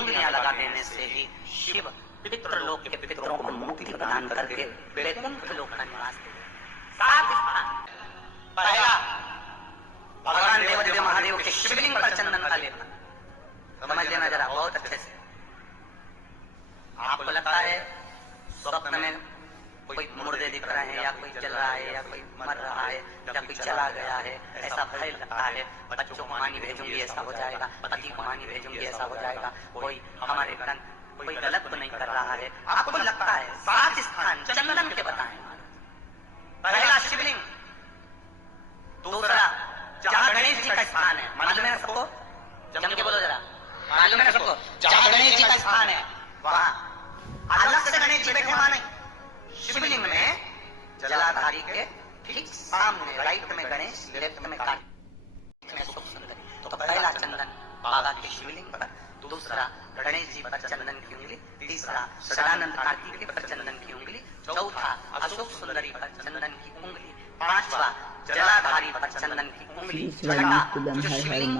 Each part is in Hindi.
उंगलियां लगा देने से ही शिव पितृलोक के पितरों को मुक्ति प्रदान करके वैकुंठ लोक का निवास देते। 7 स्थान। पहला, भगवान देवादिदेव महादेव के शिवलिंग पर चंदन का लेपन। समझ लेना जरा बहुत अच्छे से। आपको लगता है स्वप्न में कोई मुर्दे दिख रहे हैं, या कोई जल रहा है, या कोई मर रहा है, या कोई चला गया है, ऐसा भय लगता है। बच्चों को मानी भेजूंगी ऐसा हो जाएगा, पति को मानी भेजूंगी ऐसा हो जाएगा, कोई हमारे कोई गलत तो नहीं कर रहा है, आपको लगता है। 7 स्थान चंदन के बताएं। पहला शिवलिंग। दूसरा, जहाँ गणेश जी का स्थान है, मालूम है सबको? जम के बोलो जरा, मालूम है सबको? जहाँ गणेश जी का स्थान है वहाँ अलग से गणेश जी बैठे, वहां नहीं। शिवलिंग में जलाधारी के ठीक सामने राइट में गणेश, लेफ्ट में काली में सुख सुंदरी। तो पहला चंदन बाबा के शिवलिंग पर, दूसरा गणेश जी पर चंदन की उंगली, तीसरा सदानंद कार्तिकेय पर चंदन की उंगली, चौथा अशोक सुंदरी पर चंदन की उंगली, पांचवा जलाधारी पर चंदन की उंगली, छठा जो शिवलिंग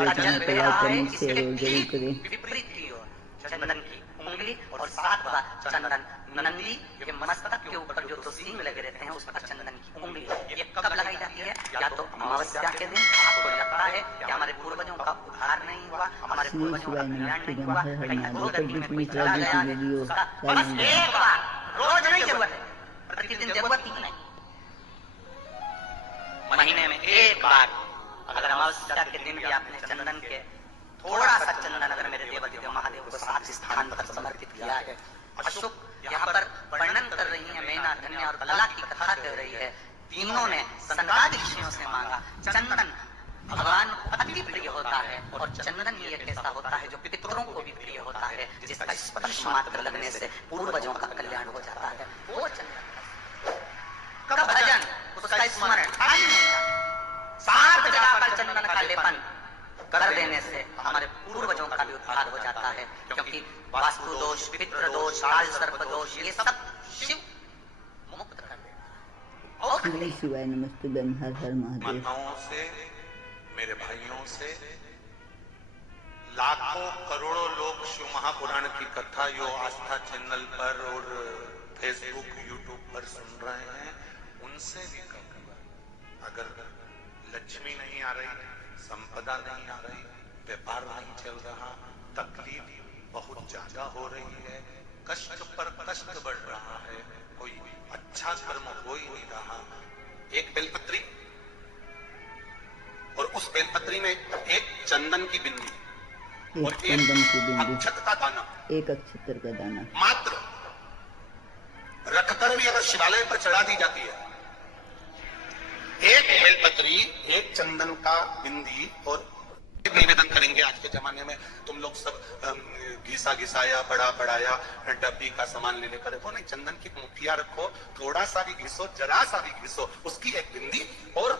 का जल बह रहा है इसके ठीक विपरीत की ओर चंदन की उंगली, और 7वां चंदन नंदी के मस्तक के ऊपर जो 2 सींग लगे रहते हैं उस पर चंदन की उंगली। ये कब लगाई जाती है? या तो अमावस्या के दिन। आपको लगता है कि हमारे पूर्वजों का उद्धार नहीं हुआ, हमारे पूर्वजों का कल्याण नहीं हुआ, कहीं अधोगति में कोई चला गया है, उसका बस एक बार, रोज नहीं जरूरत है, प्रतिदिन जरूरत ही नहीं, महीने में एक बार अगर अमावस्या के दिन भी आपने चंदन के थोड़ा सा चंदन अगर मेरे देवादिदेव महादेव को 7 स्थान पर समर्पित किया है। अशोक यहाँ पर वर्णन कर रही है, मैना, धन्य और बला की कथा कह रही है। तीनों ने सनकादि ऋषियों से मांगा। चंदन भगवान अति प्रिय होता है, और चंदन ही एक ऐसा होता है जो पितरों को भी प्रिय होता है, जिसका स्पर्श मात्र लगने से पूर्वजों का कल्याण हो जाता है। वो चंदन का भजन, उसका स्मरण 7 जगह पर चंदन का लेपन कर देने से हमारे पूर्वजों का भी उद्धार हो जाता है, क्योंकि वास्तु दोष, पितृ दोष, काल सर्प दोष, ये सब शिव मुक्त कर देता है। श्री शिवाय नमस्ते बम, हर हर महादेव। माताओं से, मेरे भाइयों से, लाखों करोड़ों लोग शिव महापुराण की कथा यो आस्था चैनल पर और फेसबुक, यूट्यूब पर सुन रहे हैं, उनसे भी कहूंगा, अगर लक्ष्मी नहीं आ रही, संपदा नहीं आ रही, व्यापार नहीं चल रहा, तकलीफ बहुत ज्यादा हो रही है, कष्ट पर कष्ट बढ़ रहा है, कोई अच्छा कर्म हो ही नहीं रहा, एक बेलपत्री और उस बेलपत्री में एक चंदन की बिंदी और एक अक्षत का दाना, एक अक्षतर का दाना मात्र रखकर भी अगर शिवालय पर चढ़ा दी जाती है, एक बेलपत्री, एक चंदन का बिंदी, और निवेदन करेंगे। आज के जमाने में तुम लोग सब घिसा घिसाया, बड़ा बढ़ाया, डब्बी का सामान लेने का रखो नहीं, चंदन की मुठिया रखो, थोड़ा सा भी घिसो, जरा सा भी घिसो, उसकी एक बिंदी और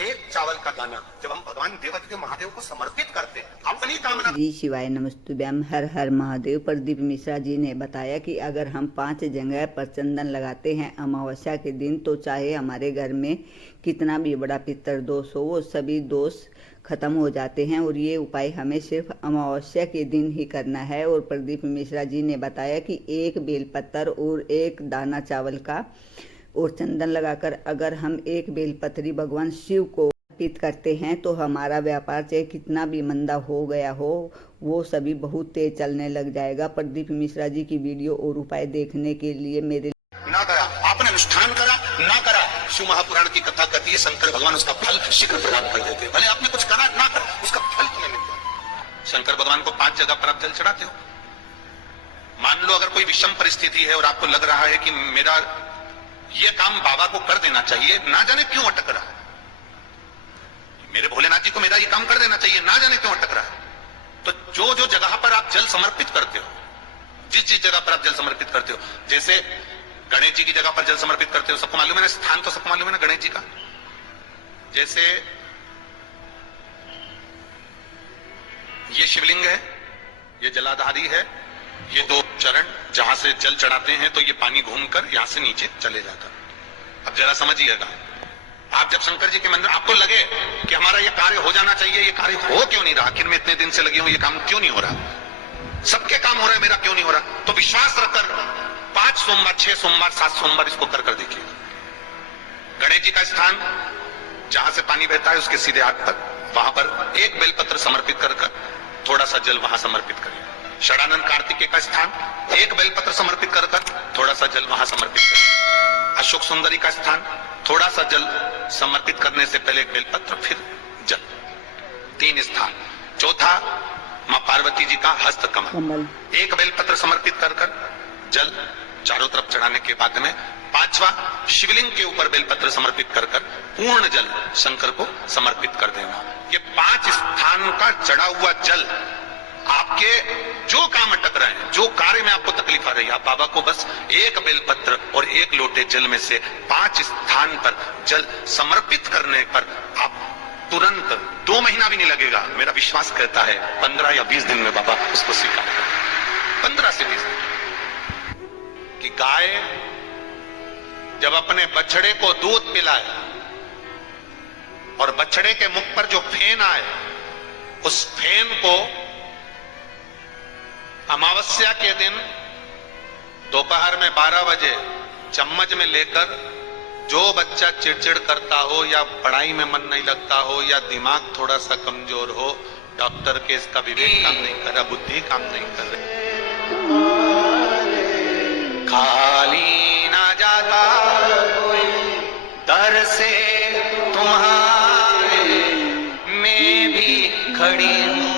एक चावल का दाना, जब हम भगवान देवादिदेव महादेव को समर्पित करते हैं अपनी कामना। जी शिवाय नमस्तुभ्यम, हर हर महादेव। प्रदीप मिश्रा जी ने बताया कि अगर हम 5 जगह पर चंदन लगाते हैं अमावस्या के दिन, तो चाहे हमारे घर में कितना भी बड़ा पितर दोष हो, वो सभी दोष खत्म हो जाते हैं, और ये उपाय हमें सिर्फ अमावस्या के दिन ही करना है। और प्रदीप मिश्रा जी ने बताया कि एक बेलपत्र और एक दाना चावल का और चंदन लगाकर अगर हम एक बेलपत्री भगवान शिव को अर्पित करते हैं, तो हमारा व्यापार चाहे कितना भी मंदा हो गया हो, वो सभी बहुत तेज चलने लग जाएगा। प्रदीप मिश्रा जी की वीडियो और उपाय देखने के लिए मेरे ना करा, आपने अनुष्ठान करा ना करा, शिव महापुराण की कथा कहती है शंकर भगवान उसका फल शीघ्र प्रदान कर देते हैं। भले आपने कुछ करा ना करा, उसका फल तुम्हें मिल जाए। शंकर भगवान को 5 जगह पर आप जल चढ़ाते हो। मान लो अगर कोई विषम परिस्थिति है और आपको लग रहा है कि मेरा ये काम बाबा को कर देना चाहिए, ना जाने क्यों अटक रहा है, मेरे भोलेनाथ जी को मेरा ये काम कर देना चाहिए, ना जाने क्यों अटक रहा है, तो जो जो जगह पर आप जल समर्पित करते हो, जिस जिस जगह पर आप जल समर्पित करते हो, जैसे गणेश जी की जगह पर जल समर्पित करते हो, सबको मालूम है ना, स्थान तो सबको मालूम है ना गणेश जी का। जैसे ये शिवलिंग है, ये जलाधारी है, ये 2 चरण जहां से जल चढ़ाते हैं, तो ये पानी घूमकर यहां से नीचे चले जाता। अब जरा समझिएगा, आप जब शंकर जी के मंदिर, आपको लगे कि हमारा ये कार्य हो जाना चाहिए, ये कार्य हो क्यों नहीं रहा, आखिर में इतने दिन से लगे हूं, ये काम क्यों नहीं हो रहा, रहा है, मेरा क्यों नहीं हो रहा? तो विश्वास रखकर 5 सोमवार, 6 सोमवार, 7 सोमवार इसको कर देखिए। गणेश जी का स्थान जहां से पानी बहता है उसके सीधे हाथ पर, वहां पर एक बेलपत्र समर्पित कर थोड़ा सा जल वहां समर्पित करिए। षडानंद कार्तिकेय का स्थान एक बेलपत्र समर्पित कर थोड़ा सा जल वहां समर्पित करिए। अशोक सुंदरी का स्थान थोड़ा सा जल समर्पित करने से पहले एक बेलपत्र, फिर जल। 3 स्थान। चौथा मां पार्वती जी का हस्त कमल, एक बेलपत्र समर्पित कर जल चारों तरफ चढ़ाने के बाद में 5वां शिवलिंग के ऊपर बेलपत्र समर्पित कर पूर्ण जल शंकर को समर्पित कर देना। ये 5 स्थान का चढ़ा हुआ जल आपके जो काम अटक रहे हैं, जो कार्य में आपको तकलीफ आ रही है, आप बाबा को बस एक बेलपत्र और एक लोटे जल में से 5 स्थान पर जल समर्पित करने पर आप तुरंत 2 महीना भी नहीं लगेगा, मेरा विश्वास कहता है 15 या 20 दिन में बाबा उसको स्वीकार करें। 15 से 20 दिन। कि गाय जब अपने बछड़े को दूध पिलाए और बछड़े के मुख पर जो फेन आए, उस फेन को अमावस्या के दिन दोपहर में 12 बजे चम्मच में लेकर जो बच्चा चिड़चिड़ करता हो या पढ़ाई में मन नहीं लगता हो या दिमाग थोड़ा सा कमजोर हो, डॉक्टर के इसका विवेक काम नहीं कर रहा, बुद्धि काम नहीं कर रही, खाली ना जाता कोई दर से तुम्हारे, मैं भी खड़ी हूँ।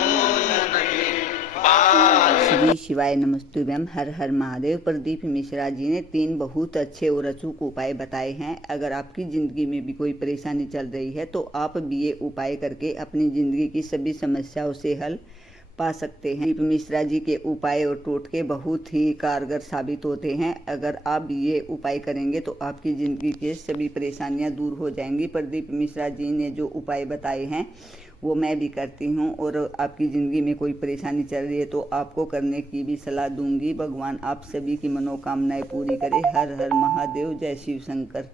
श्री शिवाय नमस्तुभ्यम। हर हर महादेव। प्रदीप मिश्रा जी ने 3 बहुत अच्छे और अचूक उपाय बताए हैं। अगर आपकी ज़िंदगी में भी कोई परेशानी चल रही है तो आप भी ये उपाय करके अपनी ज़िंदगी की सभी समस्याओं से हल पा सकते हैं। प्रदीप मिश्रा जी के उपाय और टोटके बहुत ही कारगर साबित होते हैं। अगर आप ये उपाय करेंगे तो आपकी ज़िंदगी की सभी परेशानियां दूर हो जाएंगी। प्रदीप मिश्रा जी ने जो उपाय बताए हैं वो मैं भी करती हूँ, और आपकी ज़िंदगी में कोई परेशानी चल रही है तो आपको करने की भी सलाह दूंगी। भगवान आप सभी की मनोकामनाएं पूरी करे। हर हर महादेव। जय शिव शंकर।